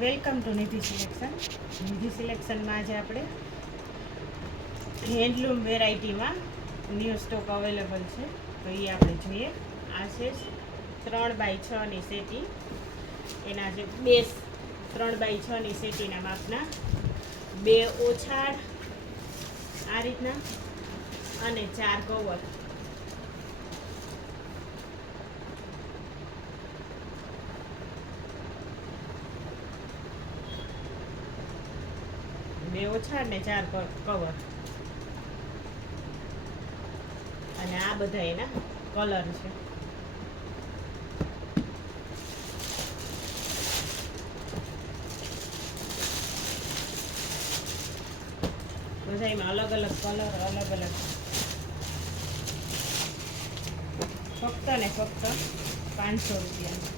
Welcome to Nidhi selection. Nidhi સિલેક્શનમાં આજે આપણે હેન્ડલૂમ વેરાયટીમાં ન્યૂ સ્ટોક અવેલેબલ છે, તો એ આપણે જોઈએ. આ છે 3x6ની સેટી. એના છે 3x6ની સેટીના માપના 2 ઓછાડ આ રીતના અને 4 કવર. બે ઓછાડ ને 4 કવર. અને આ બધા એના કલર છે. બધામાં અલગ અલગ કલર, અલગ અલગ. ફક્ત ને ફક્ત 500 રૂપિયા.